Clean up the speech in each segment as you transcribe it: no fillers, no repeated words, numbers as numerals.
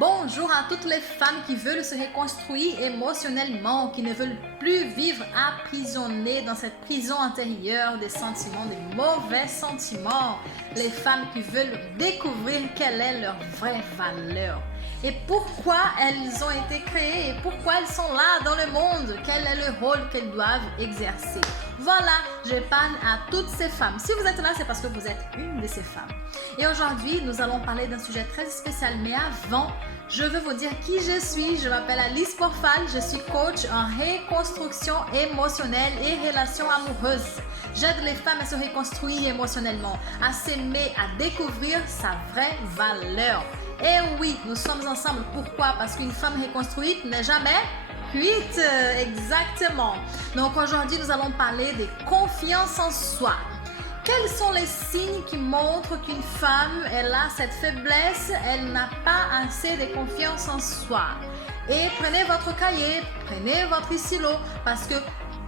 Bonjour à toutes les femmes qui veulent se reconstruire émotionnellement, qui ne veulent plus vivre emprisonnées dans cette prison intérieure des sentiments, des mauvais sentiments. Les femmes qui veulent découvrir quelle est leur vraie valeur et pourquoi elles ont été créées et pourquoi elles sont là dans le monde, quel est le rôle qu'elles doivent exercer. Voilà, je parle à toutes ces femmes. Si vous êtes là, c'est parce que vous êtes une de ces femmes. Et aujourd'hui, nous allons parler d'un sujet très spécial. Mais avant, je veux vous dire qui je suis. Je m'appelle Alice Porfal. Je suis coach en reconstruction émotionnelle et relations amoureuses. J'aide les femmes à se reconstruire émotionnellement, à s'aimer, à découvrir sa vraie valeur. Et oui, nous sommes ensemble. Pourquoi? Parce qu'une femme reconstruite n'est jamais cuite. Exactement. Donc aujourd'hui, nous allons parler de confiance en soi. Quels sont les signes qui montrent qu'une femme, elle a cette faiblesse, elle n'a pas assez de confiance en soi? Et prenez votre cahier, prenez votre stylo, parce que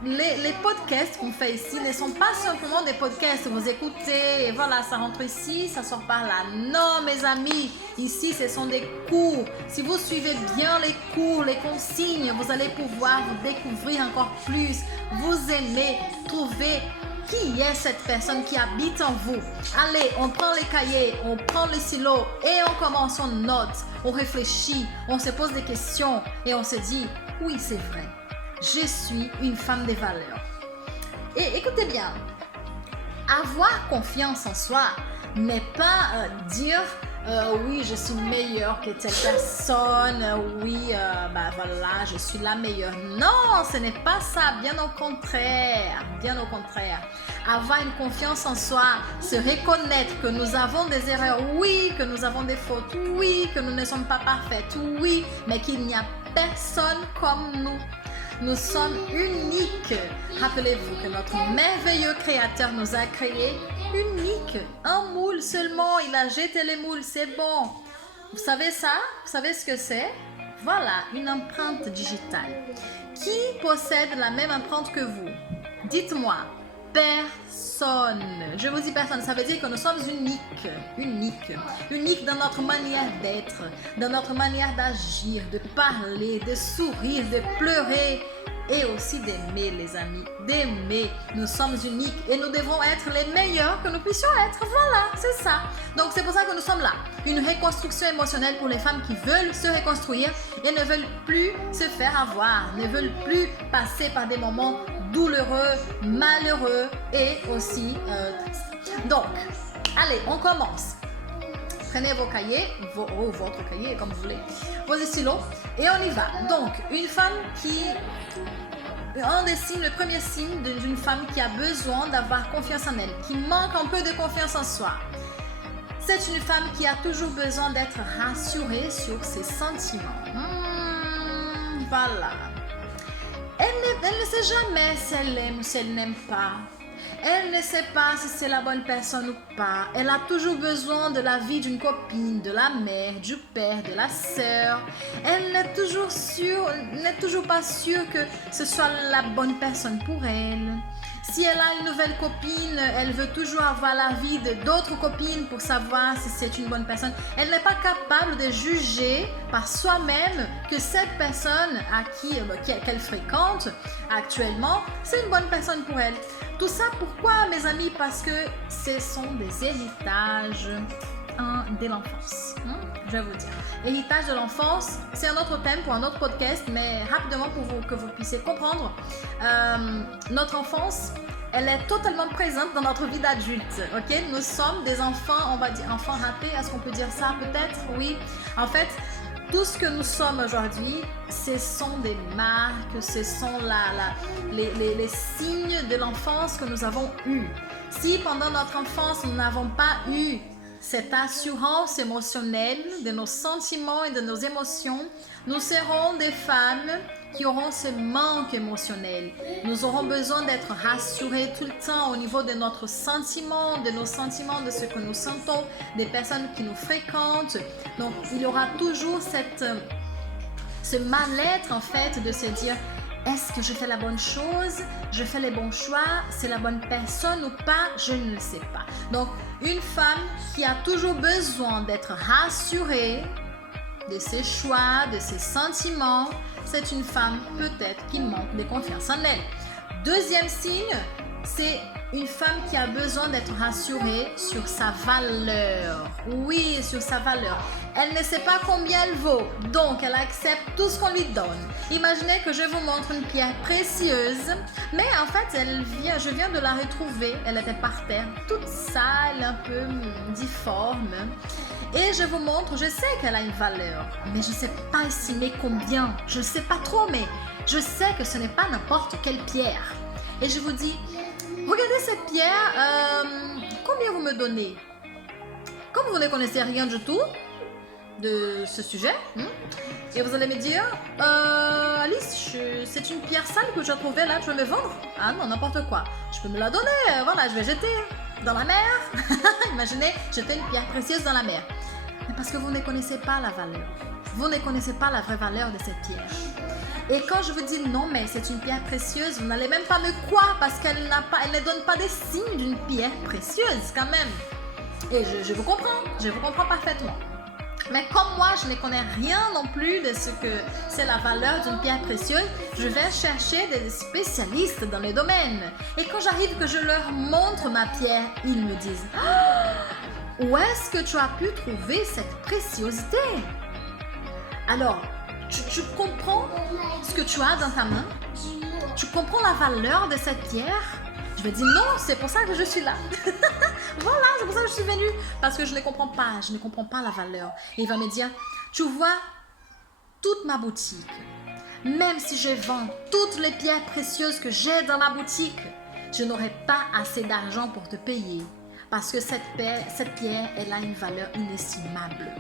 les podcasts qu'on fait ici ne sont pas simplement des podcasts. Vous écoutez et voilà, ça rentre ici, ça sort par là. Non, mes amis, ici, ce sont des cours. Si vous suivez bien les cours, les consignes, vous allez pouvoir vous découvrir encore plus, vous aimer, trouver qui est cette personne qui habite en vous. Allez, on prend les cahiers, on prend le stylo et on commence, on note, on réfléchit, on se pose des questions et on se dit, oui, c'est vrai. Je suis une femme de valeur. Et écoutez bien, avoir confiance en soi n'est pas dire oui, je suis meilleure que telle personne, oui, voilà, je suis la meilleure. Non, ce n'est pas ça, bien au contraire, bien au contraire. Avoir une confiance en soi, se reconnaître que nous avons des erreurs, oui, que nous avons des fautes, oui, que nous ne sommes pas parfaites, oui, mais qu'il n'y a personne comme nous. Nous sommes uniques. Rappelez-vous que notre merveilleux créateur nous a créés uniques. Un moule seulement, il a jeté les moules, c'est bon. Vous savez ça? Vous savez ce que c'est? Voilà, une empreinte digitale. Qui possède la même empreinte que vous? Dites-moi. Personne. Je vous dis personne, ça veut dire que nous sommes uniques dans notre manière d'être, dans notre manière d'agir, de parler, de sourire, de pleurer et aussi d'aimer, les amis, d'aimer. Nous sommes uniques et nous devons être les meilleurs que nous puissions être. Voilà, c'est ça. Donc c'est pour ça que nous sommes là. Une reconstruction émotionnelle pour les femmes qui veulent se reconstruire et ne veulent plus se faire avoir, ne veulent plus passer par des moments douloureux, malheureux et aussi tristes. Donc, allez, on commence. Prenez vos cahiers, votre cahier comme vous voulez, vos stylos et on y va. Donc, une femme qui... le premier signe d'une femme qui a besoin d'avoir confiance en elle, qui manque un peu de confiance en soi. C'est une femme qui a toujours besoin d'être rassurée sur ses sentiments. Voilà. Elle ne sait jamais si elle aime ou si elle n'aime pas. Elle ne sait pas si c'est la bonne personne ou pas. Elle a toujours besoin de l'avis d'une copine, de la mère, du père, de la sœur. Elle n'est toujours pas sûre que ce soit la bonne personne pour elle. Si elle a une nouvelle copine, elle veut toujours avoir l'avis d'autres copines pour savoir si c'est une bonne personne. Elle n'est pas capable de juger par soi-même que cette personne qu'elle fréquente actuellement, c'est une bonne personne pour elle. Tout ça pourquoi, mes amis? Parce que ce sont des héritages de l'enfance. Je vais vous dire. Héritage de l'enfance, c'est un autre thème pour un autre podcast, mais rapidement pour que vous puissiez comprendre. Notre enfance, elle est totalement présente dans notre vie d'adulte. Ok? Nous sommes des enfants, on va dire enfants ratés. Est-ce qu'on peut dire ça? Peut-être, oui. En fait, tout ce que nous sommes aujourd'hui, ce sont des marques, ce sont les signes de l'enfance que nous avons eus. Si pendant notre enfance, nous n'avons pas eu cette assurance émotionnelle de nos sentiments et de nos émotions, nous serons des femmes qui auront ce manque émotionnel. Nous aurons besoin d'être rassurés tout le temps au niveau de notre sentiment, de nos sentiments, de ce que nous sentons, des personnes qui nous fréquentent. Donc, il y aura toujours ce mal-être en fait de se dire: est-ce que je fais la bonne chose? Je fais les bons choix? C'est la bonne personne ou pas? Je ne le sais pas. Donc, une femme qui a toujours besoin d'être rassurée de ses choix, de ses sentiments. C'est une femme peut-être qui manque de confiance en elle. Deuxième signe, c'est une femme qui a besoin d'être rassurée sur sa valeur. Oui, sur sa valeur. Elle ne sait pas combien elle vaut, donc elle accepte tout ce qu'on lui donne. Imaginez que je vous montre une pierre précieuse, mais en fait, je viens de la retrouver. Elle était par terre, toute sale, un peu difforme. Et je vous montre, je sais qu'elle a une valeur, mais je ne sais pas estimer combien. Je ne sais pas trop, mais je sais que ce n'est pas n'importe quelle pierre. Et je vous dis, regardez cette pierre, combien vous me donnez? Comme vous ne connaissez rien du tout de ce sujet, et vous allez me dire, Alice, c'est une pierre sale que j'ai trouvée là, tu veux me vendre? Ah non, n'importe quoi. Je peux me la donner, voilà, je vais jeter dans la mer. Imaginez, jeter une pierre précieuse dans la mer. Mais parce que vous ne connaissez pas la valeur. Vous ne connaissez pas la vraie valeur de cette pierre. Et quand je vous dis non, mais c'est une pierre précieuse, vous n'allez même pas me croire parce qu'elle ne donne pas des signes d'une pierre précieuse quand même. Et je vous comprends parfaitement. Mais comme moi, je ne connais rien non plus de ce que c'est la valeur d'une pierre précieuse, je vais chercher des spécialistes dans le domaine. Et quand j'arrive que je leur montre ma pierre, ils me disent « Où est-ce que tu as pu trouver cette préciosité ?» Alors, tu comprends ce que tu as dans ta main? Tu comprends la valeur de cette pierre? Je vais dire non, c'est pour ça que je suis là. Voilà, c'est pour ça que je suis venue. Parce que je ne comprends pas la valeur. Et il va me dire, tu vois, toute ma boutique, même si je vends toutes les pierres précieuses que j'ai dans ma boutique, je n'aurai pas assez d'argent pour te payer. Parce que cette pierre, elle a une valeur inestimable.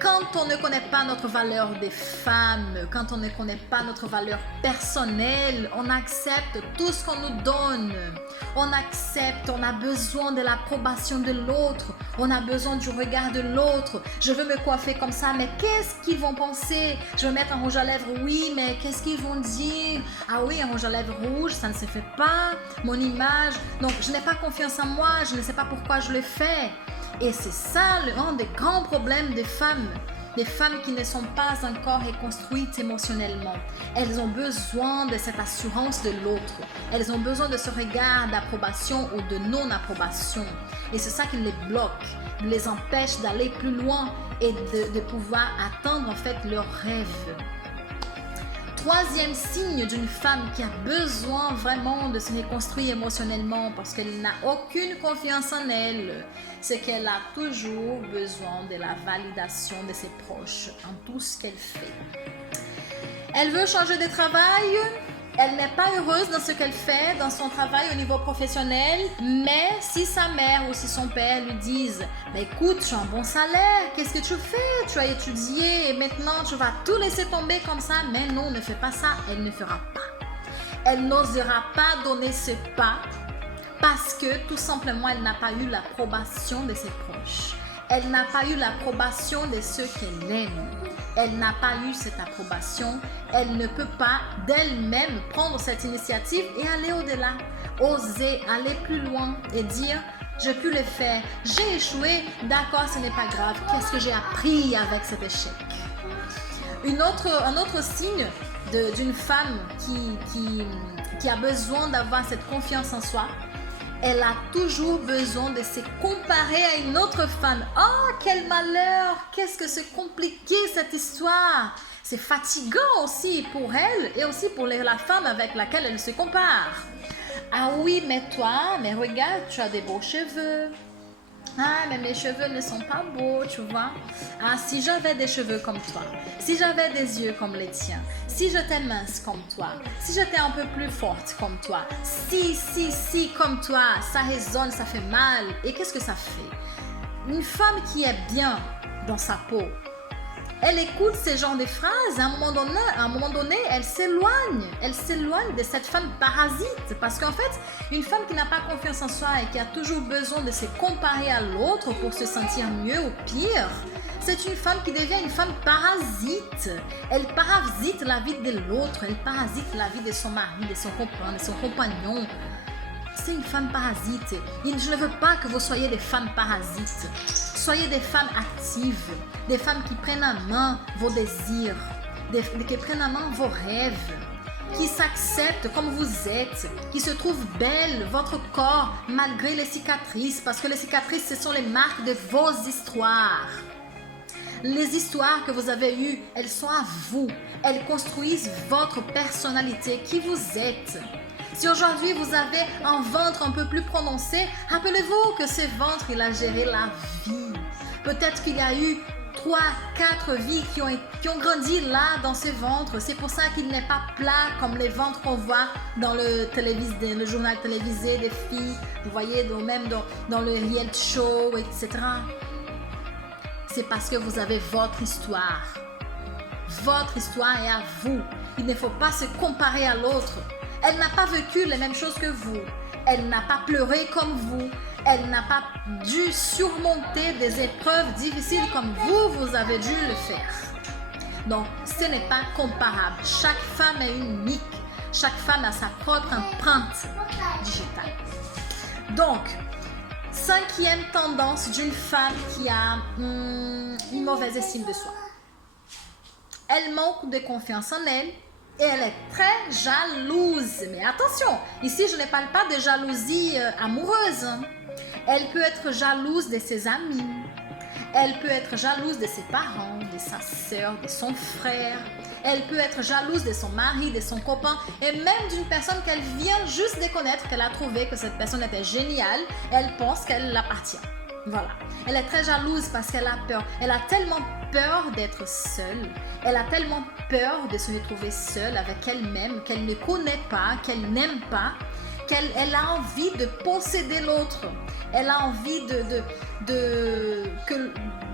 Quand on ne connaît pas notre valeur des femmes, quand on ne connaît pas notre valeur personnelle, on accepte tout ce qu'on nous donne. On accepte, on a besoin de l'approbation de l'autre. On a besoin du regard de l'autre. Je veux me coiffer comme ça, mais qu'est-ce qu'ils vont penser? Je veux mettre un rouge à lèvres, oui, mais qu'est-ce qu'ils vont dire? Ah oui, un rouge à lèvres rouge, ça ne se fait pas. Mon image, donc je n'ai pas confiance en moi, je ne sais pas pourquoi je le fais. Et c'est ça un des grands problèmes des femmes qui ne sont pas encore reconstruites émotionnellement. Elles ont besoin de cette assurance de l'autre. Elles ont besoin de ce regard d'approbation ou de non-approbation. Et c'est ça qui les bloque, les empêche d'aller plus loin et de pouvoir atteindre en fait leurs rêves. Troisième signe d'une femme qui a besoin vraiment de se reconstruire émotionnellement parce qu'elle n'a aucune confiance en elle, c'est qu'elle a toujours besoin de la validation de ses proches en tout ce qu'elle fait. Elle veut changer de travail, elle n'est pas heureuse dans ce qu'elle fait, dans son travail au niveau professionnel, mais si sa mère ou si son père lui disent « Écoute, tu as un bon salaire, qu'est-ce que tu fais? Tu as étudié et maintenant tu vas tout laisser tomber comme ça. » Mais non, ne fais pas ça, elle ne fera pas. Elle n'osera pas donner ce pas parce que tout simplement, elle n'a pas eu l'approbation de ses proches. Elle n'a pas eu l'approbation de ceux qu'elle aime. Elle n'a pas eu cette approbation. Elle ne peut pas d'elle-même prendre cette initiative et aller au-delà. Oser aller plus loin et dire « J'ai pu le faire, j'ai échoué, d'accord, ce n'est pas grave. Qu'est-ce que j'ai appris avec cet échec ?» Un autre signe d'une femme qui a besoin d'avoir cette confiance en soi, elle a toujours besoin de se comparer à une autre femme. Oh, quel malheur! Qu'est-ce que c'est compliqué cette histoire! C'est fatigant aussi pour elle et aussi pour la femme avec laquelle elle se compare. Ah oui, mais toi, mais regarde, tu as des beaux cheveux. Ah, mais mes cheveux ne sont pas beaux, tu vois. Ah, si j'avais des cheveux comme toi, si j'avais des yeux comme les tiens, si j'étais mince comme toi, si j'étais un peu plus forte comme toi, si, comme toi, ça résonne, ça fait mal. Et qu'est-ce que ça fait? Une femme qui est bien dans sa peau, elle écoute ces genres de phrases, à un moment donné, elle s'éloigne de cette femme parasite. Parce qu'en fait, une femme qui n'a pas confiance en soi et qui a toujours besoin de se comparer à l'autre pour se sentir mieux ou pire, c'est une femme qui devient une femme parasite. Elle parasite la vie de l'autre, elle parasite la vie de son mari, de son compagnon. c'est une femme parasite. Je ne veux pas que vous soyez des femmes parasites. Soyez des femmes actives, des femmes qui prennent en main vos désirs, qui prennent en main vos rêves, qui s'acceptent comme vous êtes, qui se trouvent belles, votre corps, malgré les cicatrices, parce que les cicatrices, ce sont les marques de vos histoires. Les histoires que vous avez eues, elles sont à vous. Elles construisent votre personnalité, qui vous êtes. Si aujourd'hui vous avez un ventre un peu plus prononcé, rappelez-vous que ce ventre, il a géré la vie. Peut-être qu'il y a eu 3, 4 vies qui ont grandi là dans ce ventre. C'est pour ça qu'il n'est pas plat comme les ventres qu'on voit dans le journal télévisé des filles. Vous voyez, même dans le reality show, etc. C'est parce que vous avez votre histoire. Votre histoire est à vous. Il ne faut pas se comparer à l'autre. Elle n'a pas vécu les mêmes choses que vous. Elle n'a pas pleuré comme vous. Elle n'a pas dû surmonter des épreuves difficiles comme vous avez dû le faire. Donc, ce n'est pas comparable. Chaque femme est unique. Chaque femme a sa propre empreinte digitale. Donc, 5e tendance d'une femme qui a une mauvaise estime de soi. Elle manque de confiance en elle et elle est très jalouse. Mais attention, ici je ne parle pas de jalousie amoureuse. Elle peut être jalouse de ses amis. Elle peut être jalouse de ses parents, de sa sœur, de son frère. Elle peut être jalouse de son mari, de son copain et même d'une personne qu'elle vient juste de connaître, qu'elle a trouvé que cette personne était géniale. Elle pense qu'elle l'appartient. Voilà. Elle est très jalouse parce qu'elle a peur. Elle a tellement peur d'être seule. Elle a tellement peur de se retrouver seule avec elle-même, qu'elle ne connaît pas, qu'elle n'aime pas, qu'elle a envie de posséder l'autre. Elle a envie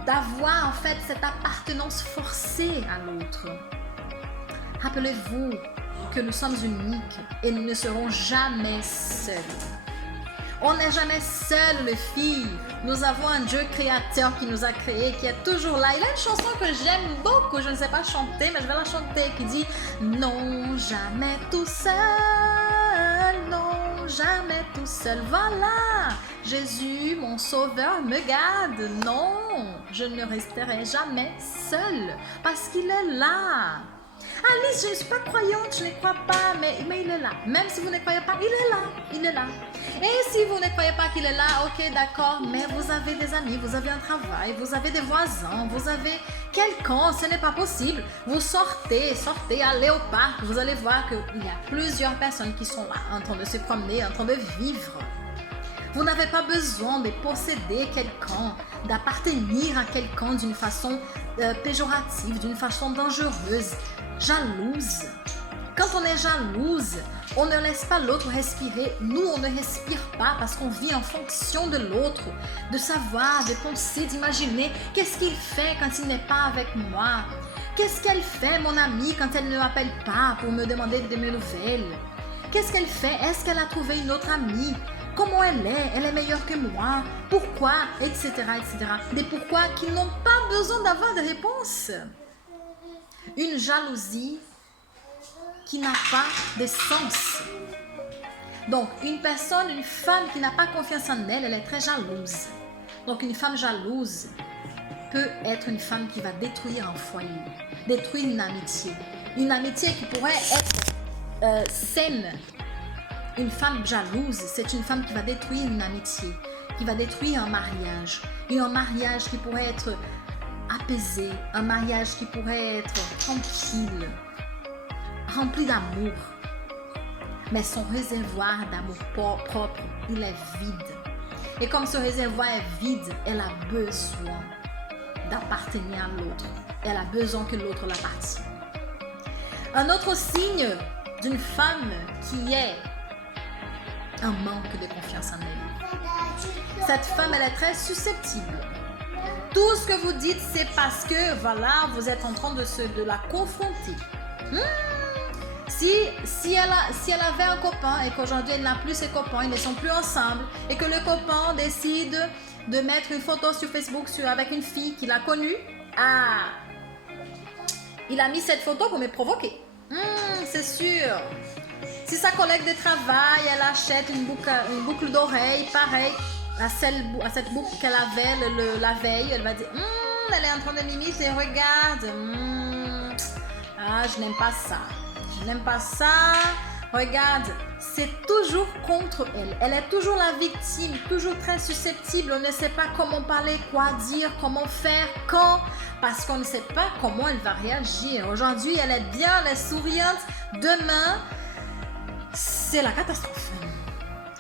d'avoir en fait cette appartenance forcée à l'autre. Rappelez-vous que nous sommes uniques et nous ne serons jamais seuls. On n'est jamais seul, les filles. Nous avons un Dieu créateur qui nous a créés, qui est toujours là. Il a une chanson que j'aime beaucoup, je ne sais pas chanter, mais je vais la chanter, qui dit « Non, jamais tout seul, non, jamais tout seul. Voilà, Jésus, mon sauveur, me garde. Non, je ne resterai jamais seul parce qu'il est là. » Alice, je ne suis pas croyante, je ne crois pas, mais il est là. Même si vous ne croyez pas, il est là, il est là. Et si vous ne croyez pas qu'il est là, ok, d'accord, mais vous avez des amis, vous avez un travail, vous avez des voisins, vous avez quelqu'un, ce n'est pas possible. Vous sortez, allez au parc, vous allez voir qu'il y a plusieurs personnes qui sont là, en train de se promener, en train de vivre. Vous n'avez pas besoin de posséder quelqu'un, d'appartenir à quelqu'un d'une façon péjorative, d'une façon dangereuse, jalouse. Quand on est jalouse, on ne laisse pas l'autre respirer. Nous, on ne respire pas parce qu'on vit en fonction de l'autre, de savoir, de penser, d'imaginer qu'est-ce qu'il fait quand il n'est pas avec moi. Qu'est-ce qu'elle fait, mon amie, quand elle ne m'appelle pas pour me demander de mes nouvelles? Qu'est-ce qu'elle fait? Est-ce qu'elle a trouvé une autre amie? Comment elle est meilleure que moi? Pourquoi? Etc. etc. Des pourquoi qui n'ont pas besoin d'avoir de réponses. Une jalousie qui n'a pas de sens. Donc, une femme qui n'a pas confiance en elle, elle est très jalouse. Donc, une femme jalouse peut être une femme qui va détruire un foyer, détruire une amitié. Une amitié qui pourrait être saine. Une femme jalouse, c'est une femme qui va détruire une amitié, qui va détruire un mariage. Et un mariage qui pourrait être apaisé, un mariage qui pourrait être tranquille, rempli d'amour. Mais son réservoir d'amour propre, il est vide. Et comme ce réservoir est vide, elle a besoin d'appartenir à l'autre. Elle a besoin que l'autre l'appartienne. Un autre signe d'une femme qui est un manque de confiance en elle. Cette femme, elle est très susceptible. Tout ce que vous dites, c'est parce que, voilà, vous êtes en train de la confronter. Si elle avait un copain et qu'aujourd'hui elle n'a plus ses copains, ils ne sont plus ensemble, et que le copain décide de mettre une photo sur Facebook avec une fille qu'il a connue, il a mis cette photo pour me provoquer. C'est sûr. Si sa collègue de travail, elle achète une boucle d'oreille, pareil, à cette boucle qu'elle avait la veille, elle va dire elle est en train de m'imiter, regarde. Ah, je n'aime pas ça. Je n'aime pas ça. Regarde, c'est toujours contre elle. Elle est toujours la victime, toujours très susceptible. On ne sait pas comment parler, quoi dire, comment faire, quand. Parce qu'on ne sait pas comment elle va réagir. Aujourd'hui, elle est bien, elle est souriante. Demain, c'est la catastrophe.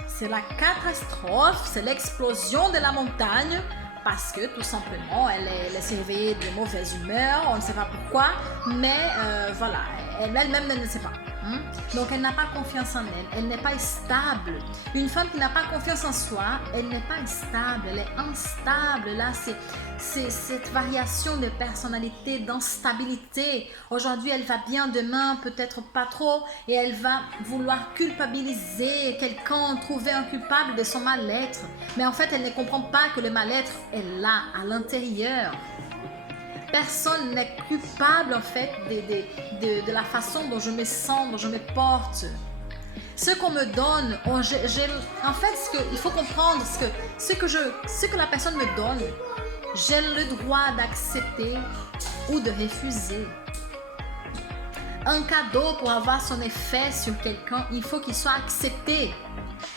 C'est la catastrophe, c'est l'explosion de la montagne. Parce que tout simplement, elle s'est réveillée de mauvaise humeur, on ne sait pas pourquoi, mais voilà, elle-même ne sait pas. Donc elle n'a pas confiance en elle, elle n'est pas stable. Une femme qui n'a pas confiance en soi, elle n'est pas stable, elle est instable. Là, c'est cette variation de personnalité, d'instabilité. Aujourd'hui, elle va bien, demain, peut-être pas trop, et elle va vouloir culpabiliser quelqu'un, trouver un coupable de son mal-être. Mais en fait, elle ne comprend pas que le mal-être est là, à l'intérieur. Personne n'est coupable en fait de la façon dont je me sens, dont je me porte. Ce qu'on me donne, en fait, il faut comprendre ce que la personne me donne, j'ai le droit d'accepter ou de refuser. Un cadeau, pour avoir son effet sur quelqu'un, il faut qu'il soit accepté.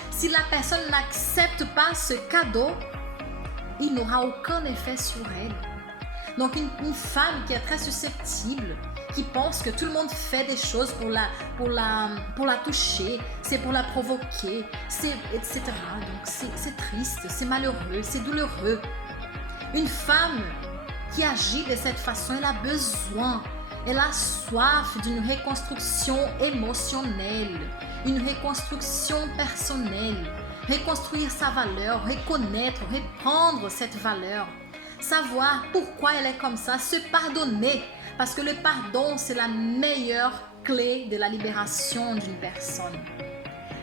Si la personne n'accepte pas ce cadeau, il n'aura aucun effet sur elle. Donc une femme qui est très susceptible, qui pense que tout le monde fait des choses pour la toucher, c'est pour la provoquer, etc. Donc c'est triste, c'est malheureux, c'est douloureux. Une femme qui agit de cette façon, elle a besoin, elle a soif d'une reconstruction émotionnelle, une reconstruction personnelle, reconstruire sa valeur, reconnaître, reprendre cette valeur. Savoir pourquoi elle est comme ça, se pardonner, parce que le pardon, c'est la meilleure clé de la libération d'une personne.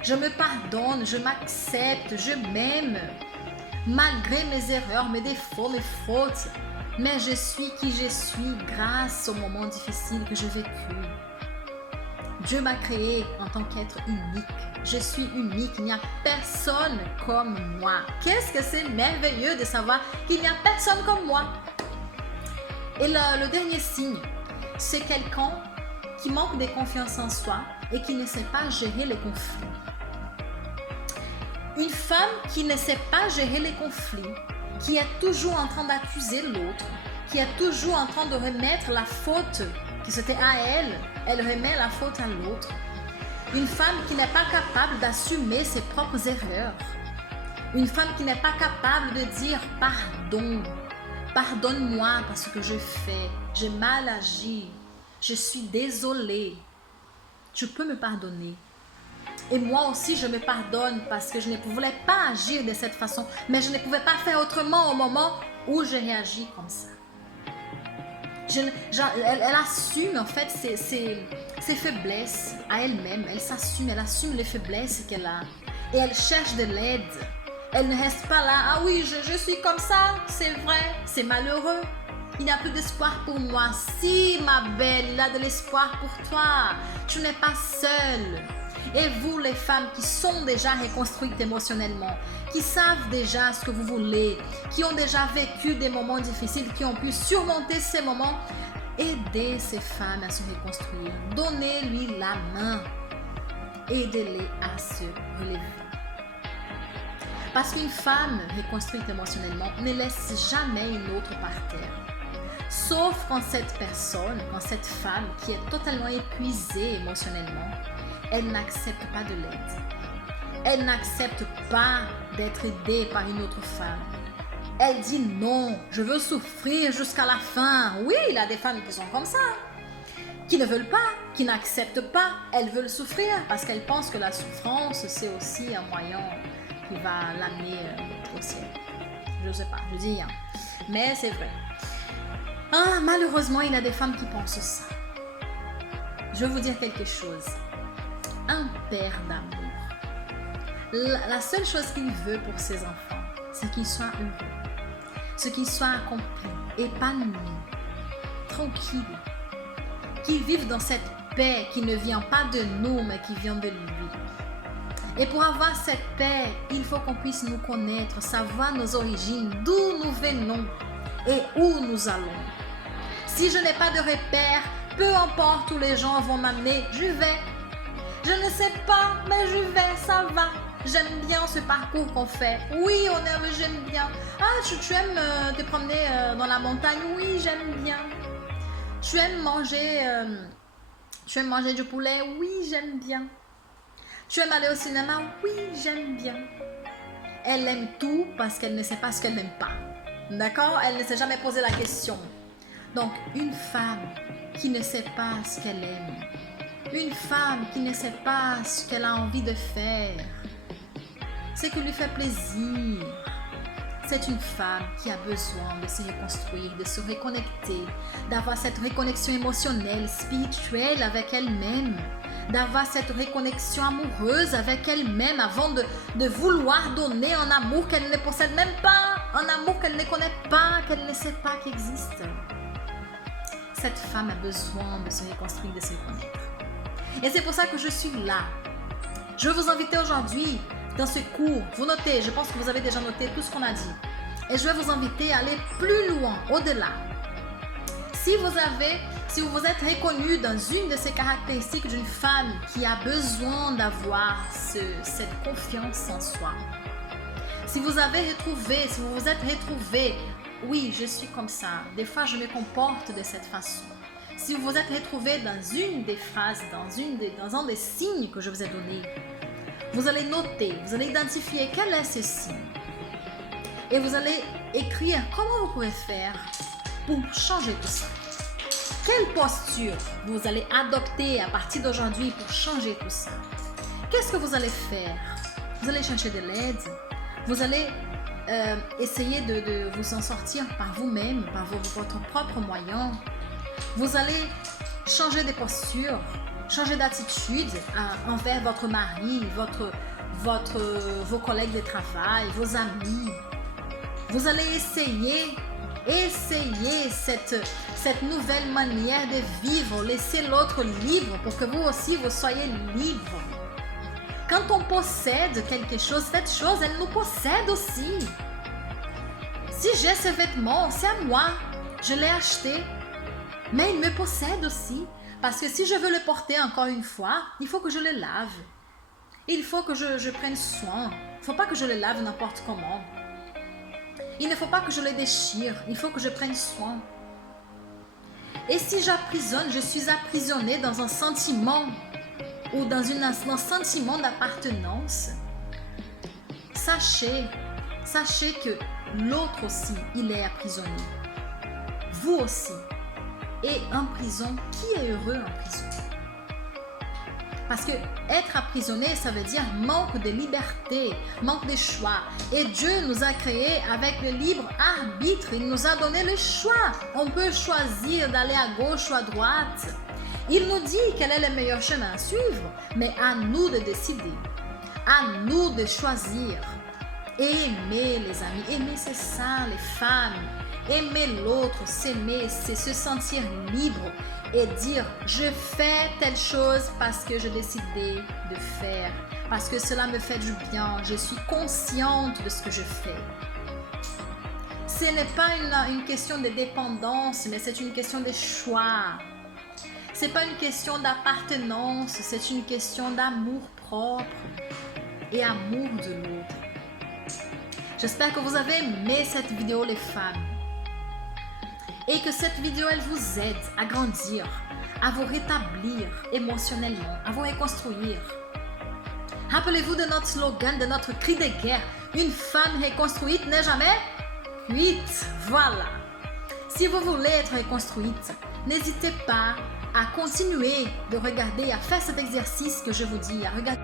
Je me pardonne, je m'accepte, je m'aime, malgré mes erreurs, mes défauts, mes fautes, mais je suis qui je suis grâce aux moments difficiles que j'ai vécus. Dieu m'a créé en tant qu'être unique. Je suis unique, il n'y a personne comme moi. Qu'est-ce que c'est merveilleux de savoir qu'il n'y a personne comme moi. Et le dernier signe, c'est quelqu'un qui manque de confiance en soi et qui ne sait pas gérer les conflits. Une femme qui ne sait pas gérer les conflits, qui est toujours en train d'accuser l'autre, qui est toujours en train de remettre la faute qui c'était à elle, elle remet la faute à l'autre. Une femme qui n'est pas capable d'assumer ses propres erreurs. Une femme qui n'est pas capable de dire pardon. Pardonne-moi parce que je fais. J'ai mal agi. Je suis désolée. Tu peux me pardonner. Et moi aussi, je me pardonne parce que je ne voulais pas agir de cette façon. Mais je ne pouvais pas faire autrement au moment où j'ai réagi comme ça. Elle assume en fait ses faiblesses à elle-même. Elle s'assume, elle assume les faiblesses qu'elle a. Et elle cherche de l'aide. Elle ne reste pas là. Ah oui, je suis comme ça, c'est vrai, c'est malheureux. Il n'y a plus d'espoir pour moi. Si, ma belle, il y a de l'espoir pour toi. Tu n'es pas seule. Et vous, les femmes qui sont déjà reconstruites émotionnellement, qui savent déjà ce que vous voulez, qui ont déjà vécu des moments difficiles, qui ont pu surmonter ces moments, aidez ces femmes à se reconstruire. Donnez-lui la main. Aidez-les à se relever. Parce qu'une femme reconstruite émotionnellement ne laisse jamais une autre par terre. Sauf quand cette personne, quand cette femme qui est totalement épuisée émotionnellement, elle n'accepte pas de l'aide. Elle n'accepte pas d'être aidée par une autre femme. Elle dit non, je veux souffrir jusqu'à la fin. Oui, il y a des femmes qui sont comme ça, qui ne veulent pas, qui n'acceptent pas. Elles veulent souffrir parce qu'elles pensent que la souffrance, c'est aussi un moyen qui va l'amener au ciel. Je ne sais pas, je dis rien. Mais c'est vrai. Ah, malheureusement, il y a des femmes qui pensent ça. Je vais vous dire quelque chose. Un père d'amour. La seule chose qu'il veut pour ses enfants, c'est qu'ils soient heureux, c'est qu'ils soient accomplis, épanouis, tranquilles, qu'ils vivent dans cette paix qui ne vient pas de nous, mais qui vient de lui. Et pour avoir cette paix, il faut qu'on puisse nous connaître, savoir nos origines, d'où nous venons et où nous allons. Si je n'ai pas de repère, peu importe où les gens vont m'amener, je vais. Je ne sais pas, mais je vais, ça va. J'aime bien ce parcours qu'on fait. Oui, j'aime bien. Ah, tu aimes te promener dans la montagne? Oui, j'aime bien. Tu aimes manger du poulet? Oui, j'aime bien. Tu aimes aller au cinéma? Oui, j'aime bien. Elle aime tout parce qu'elle ne sait pas ce qu'elle n'aime pas. D'accord? Elle ne s'est jamais posé la question. Donc, une femme qui ne sait pas ce qu'elle aime, une femme qui ne sait pas ce qu'elle a envie de faire, ce qui lui fait plaisir, c'est une femme qui a besoin de se reconstruire, de se reconnecter, d'avoir cette reconnexion émotionnelle, spirituelle avec elle-même, d'avoir cette reconnexion amoureuse avec elle-même avant de vouloir donner un amour qu'elle ne possède même pas, un amour qu'elle ne connaît pas, qu'elle ne sait pas qu'il existe. Cette femme a besoin de se reconstruire, de se connaître. Et c'est pour ça que je suis là. Je veux vous inviter aujourd'hui dans ce cours. Vous notez, je pense que vous avez déjà noté tout ce qu'on a dit. Et je vais vous inviter à aller plus loin, au-delà. Si vous vous êtes reconnu dans une de ces caractéristiques d'une femme qui a besoin d'avoir cette confiance en soi, si vous vous êtes retrouvé, oui, je suis comme ça, des fois je me comporte de cette façon. Si vous vous êtes retrouvé dans une des phrases, dans un des signes que je vous ai donné, vous allez noter, vous allez identifier quel est ce signe. Et vous allez écrire comment vous pouvez faire pour changer tout ça. Quelle posture vous allez adopter à partir d'aujourd'hui pour changer tout ça? Qu'est-ce que vous allez faire? Vous allez chercher de l'aide. Vous allez essayer de vous en sortir par vous-même, par votre propre moyen. Vous allez changer de posture, changer d'attitude envers votre mari, vos collègues de travail, vos amis. Vous allez essayer cette nouvelle manière de vivre, laisser l'autre libre pour que vous aussi vous soyez libre. Quand on possède quelque chose, cette chose, elle nous possède aussi. Si j'ai ce vêtement, c'est à moi, je l'ai acheté, mais il me possède aussi. Parce que si je veux le porter encore une fois, il faut que je le lave. Il faut que je prenne soin. Il ne faut pas que je le lave n'importe comment. Il ne faut pas que je le déchire. Il faut que je prenne soin. Et si j'emprisonne, je suis emprisonnée dans un sentiment ou dans un sentiment d'appartenance. Sachez que l'autre aussi, il est emprisonné. Vous aussi. Et en prison, qui est heureux en prison? Parce que être emprisonné, ça veut dire manque de liberté, manque de choix. Et Dieu nous a créés avec le libre arbitre. Il nous a donné le choix. On peut choisir d'aller à gauche ou à droite. Il nous dit quel est le meilleur chemin à suivre, mais à nous de décider, à nous de choisir. Et aimer, les amis, aimer, c'est ça, les femmes. Aimer l'autre, s'aimer, c'est se sentir libre et dire je fais telle chose parce que j'ai décidé de faire, parce que cela me fait du bien, je suis consciente de ce que je fais. Ce n'est pas une question de dépendance, mais c'est une question de choix. Ce n'est pas une question d'appartenance, c'est une question d'amour propre et amour de l'autre. J'espère que vous avez aimé cette vidéo, les femmes. Et que cette vidéo, elle vous aide à grandir, à vous rétablir émotionnellement, à vous reconstruire. Rappelez-vous de notre slogan, de notre cri de guerre. Une femme reconstruite n'est jamais cuite. Voilà. Si vous voulez être reconstruite, n'hésitez pas à continuer de regarder, à faire cet exercice que je vous dis, à regarder